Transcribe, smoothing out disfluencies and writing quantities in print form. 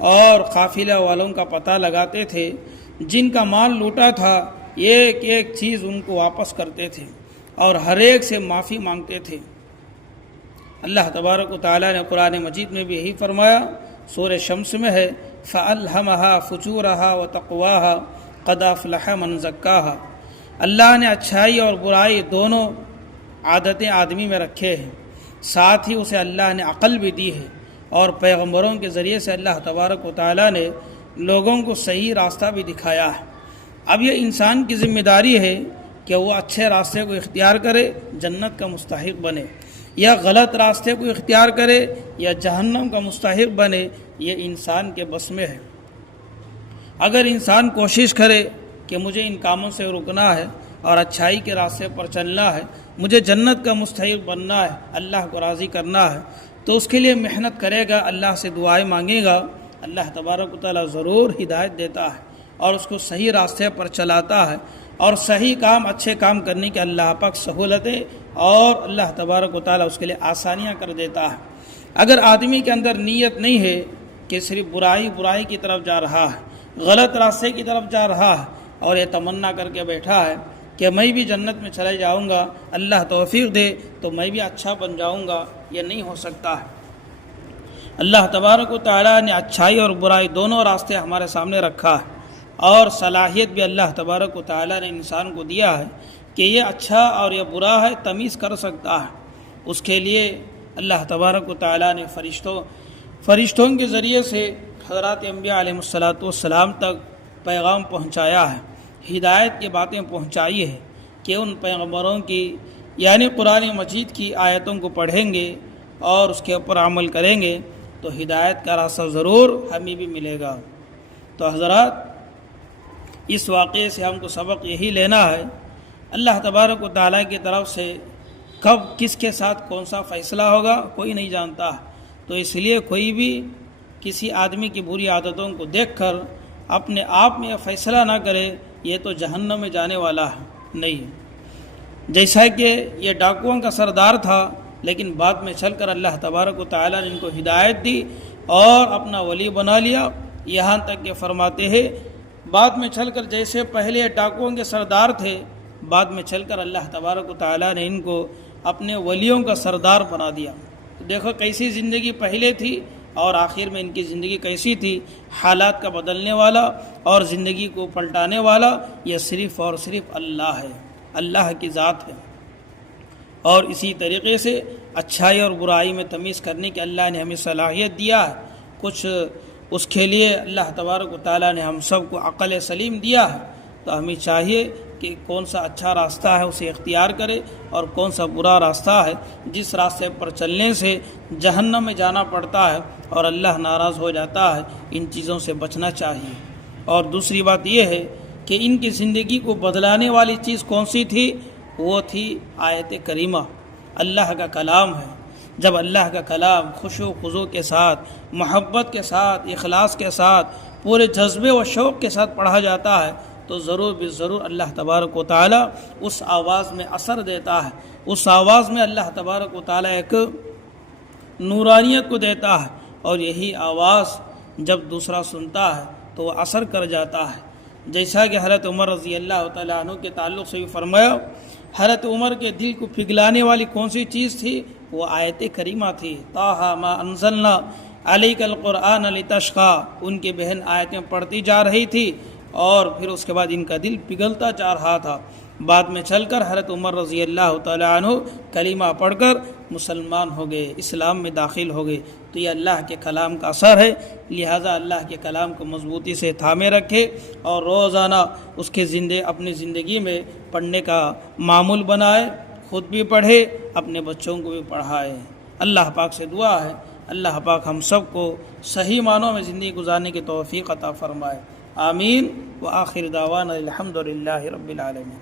اور قافلہ والوں کا پتہ لگاتے تھے، جن کا مال لوٹا تھا ایک ایک چیز ان کو واپس کرتے تھے اور ہر ایک سے معافی مانگتے تھے۔ اللہ تبارک و تعالیٰ نے قرآن مجید میں بھی یہی فرمایا، سورہ شمس میں ہے، فَأَلْهَمَهَا فُجُورَهَا وَتَقْوَاهَا قَدْ أَفْلَحَ مَنْ زَكَّاهَا۔ اللہ نے اچھائی اور برائی دونوں عادتیں آدمی میں رکھے ہیں، ساتھ ہی اسے اللہ نے عقل بھی دی ہے، اور پیغمبروں کے ذریعے سے اللہ تبارک و تعالیٰ نے لوگوں کو صحیح راستہ بھی دکھایا ہے۔ اب یہ انسان کی ذمہ داری ہے کہ وہ اچھے راستے کو اختیار کرے، جنت کا مستحق بنے، یا غلط راستے کو اختیار کرے یا جہنم کا مستحق بنے، یہ انسان کے بس میں ہے۔ اگر انسان کوشش کرے کہ مجھے ان کاموں سے رکنا ہے اور اچھائی کے راستے پر چلنا ہے، مجھے جنت کا مستحق بننا ہے، اللہ کو راضی کرنا ہے، تو اس کے لیے محنت کرے گا، اللہ سے دعائیں مانگے گا، اللہ تبارک و تعالیٰ ضرور ہدایت دیتا ہے اور اس کو صحیح راستے پر چلاتا ہے، اور صحیح کام، اچھے کام کرنے کے اللہ پاک سہولتیں اور اللہ تبارک و تعالیٰ اس کے لیے آسانیاں کر دیتا ہے۔ اگر آدمی کے اندر نیت نہیں ہے کہ صرف برائی کی طرف جا رہا ہے، غلط راستے کی طرف جا رہا ہے، اور یہ تمنا کر کے بیٹھا ہے کہ میں بھی جنت میں چلے جاؤں گا، اللہ توفیق دے تو میں بھی اچھا بن جاؤں گا، یہ نہیں ہو سکتا ہے۔ اللہ تبارک و تعالیٰ نے اچھائی اور برائی دونوں راستے ہمارے سامنے رکھا ہے، اور صلاحیت بھی اللہ تبارک و تعالیٰ نے انسان کو دیا ہے کہ یہ اچھا اور یہ برا ہے تمیز کر سکتا ہے۔ اس کے لیے اللہ تبارک و تعالیٰ نے فرشتوں کے ذریعے سے حضرات انبیاء علیہ السلام تک پیغام پہنچایا ہے، ہدایت کی باتیں پہنچائی ہے کہ ان پیغمبروں کی یعنی قرآن مجید کی آیتوں کو پڑھیں گے اور اس کے اوپر عمل کریں گے تو ہدایت کا راستہ ضرور ہمیں بھی ملے گا۔ تو حضرات، اس واقعے سے ہم کو سبق یہی لینا ہے، اللہ تبارک و تعالیٰ کی طرف سے کب کس کے ساتھ کون سا فیصلہ ہوگا کوئی نہیں جانتا، تو اس لیے کوئی بھی کسی آدمی کی بری عادتوں کو دیکھ کر اپنے آپ میں فیصلہ نہ کرے یہ تو جہنم میں جانے والا ہے، نہیں۔ جیسا کہ یہ ڈاکوؤں کا سردار تھا، لیکن بعد میں چل کر اللہ تبارک و تعالیٰ نے ان کو ہدایت دی اور اپنا ولی بنا لیا، یہاں تک کہ فرماتے ہیں بعد میں چل کر جیسے پہلے ڈاکوؤں کے سردار تھے، بعد میں چل کر اللہ تبارک و تعالیٰ نے ان کو اپنے ولیوں کا سردار بنا دیا۔ دیکھو کیسی زندگی پہلے تھی اور آخر میں ان کی زندگی کیسی تھی۔ حالات کا بدلنے والا اور زندگی کو پلٹانے والا یہ صرف اور صرف اللہ ہے، اللہ کی ذات ہے۔ اور اسی طریقے سے اچھائی اور برائی میں تمیز کرنے کی اللہ نے ہمیں صلاحیت دیا ہے، کچھ اس کے لیے اللہ تبارک و تعالیٰ نے ہم سب کو عقل سلیم دیا ہے، تو ہمیں چاہیے کہ کون سا اچھا راستہ ہے اسے اختیار کرے اور کون سا برا راستہ ہے جس راستے پر چلنے سے جہنم میں جانا پڑتا ہے اور اللہ ناراض ہو جاتا ہے، ان چیزوں سے بچنا چاہیے۔ اور دوسری بات یہ ہے کہ ان کی زندگی کو بدلانے والی چیز کون سی تھی؟ وہ تھی آیت کریمہ، اللہ کا کلام ہے۔ جب اللہ کا کلام خشوع و خضوع کے ساتھ، محبت کے ساتھ، اخلاص کے ساتھ، پورے جذبے و شوق کے ساتھ پڑھا جاتا ہے تو ضرور ضرور اللہ تبارک و تعالیٰ اس آواز میں اثر دیتا ہے، اس آواز میں اللہ تبارک و تعالیٰ ایک نورانیت کو دیتا ہے، اور یہی آواز جب دوسرا سنتا ہے تو وہ اثر کر جاتا ہے۔ جیسا کہ حضرت عمر رضی اللہ تعالیٰ عنہ کے تعلق سے بھی فرمایا، حضرت عمر کے دل کو پگھلانے والی کون سی چیز تھی؟ وہ آیت کریمہ تھی، طٰہٰ مَا أَنزَلْنَا عَلَيْكَ الْقُرْآنَ لِتَشْقَىٰ۔ ان کی بہن آیتیں پڑھتی جا رہی تھی اور پھر اس کے بعد ان کا دل پگھلتا جا رہا تھا۔ بعد میں چل کر حضرت عمر رضی اللہ تعالیٰ عنہ کلمہ پڑھ کر مسلمان ہو گئے، اسلام میں داخل ہو گئے۔ تو یہ اللہ کے کلام کا اثر ہے، لہٰذا اللہ کے کلام کو مضبوطی سے تھامے رکھے اور روزانہ اس کے اپنی زندگی میں پڑھنے کا معمول بنائے، خود بھی پڑھے، اپنے بچوں کو بھی پڑھائے۔ اللہ پاک سے دعا ہے اللہ پاک ہم سب کو صحیح معنوں میں زندگی گزارنے کی توفیق عطا فرمائے، آمین۔ وآخر دعوانا الحمد للہ رب العالمین۔